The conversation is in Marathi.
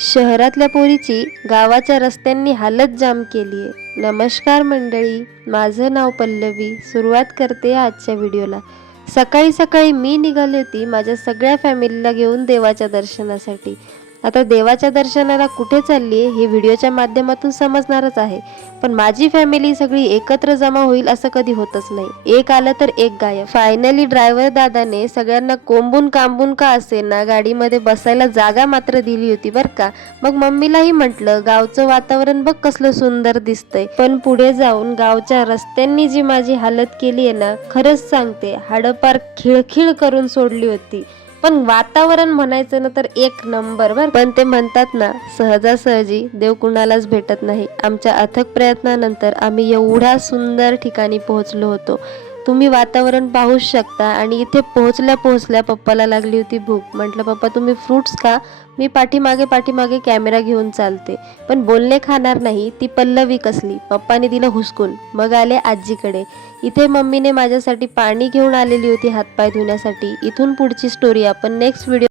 शहरातल्या पोरीची गावाच्या रस्त्यांनी हालत जाम केली आहे। नमस्कार मंडळी, माझं नाव पल्लवी। सुरुवात करते आजच्या व्हिडिओला। सकाळी सकाळी मी निघाली होती माझ्या सगळ्या फॅमिलीला घेऊन देवाच्या दर्शनासाठी। आता देवाच्या दर्शनाला कुठे चालली आहे हे व्हिडिओच्या माध्यमातून समजणारच आहे, पण माझी फॅमिली सगळी एकत्र जमा होईल असं कधी होतच नाही। एक आलं तर एक गायब। फायनली ड्रायव्हर दादाने सगळ्यांना कोंबून कांबून का असेल ना गाडीमध्ये बसायला जागा मात्र दिली होती बरं का। मग मम्मीलाही म्हटलं, गावचं वातावरण बघ कसलं सुंदर दिसतंय। पण पुढे जाऊन गावच्या रस्त्यांनी जी माझी हालत केली आहे ना, खरंच सांगते हाडपार खिळखिळ करून सोडली होती। पण वातावरण म्हणायचं ना तर एक नंबर बर। पण ते म्हणतात ना, सहजासहजी देव कुणालाच भेटत नाही। आमच्या अथक प्रयत्नानंतर आम्ही एवढ्या सुंदर ठिकाणी पोहोचलो होतो। तुम्ही वातावरण पाहूच शकता। आणि इथे पोहोचल्या पप्पाला लागली होती भूक। म्हटलं पप्पा तुम्ही फ्रूट्स खा, मी पाठीमागे कॅमेरा घेऊन चालते। पण बोलणे खाणार नाही ती पल्लवी कसली। पप्पाने दिलं हुसकून। मग आले आजीकडे। इथे मम्मीने माझ्यासाठी पाणी घेऊन आलेली होती हातपाय धुण्यासाठी। इथून पुढची स्टोरी आपण नेक्स्ट व्हिडिओ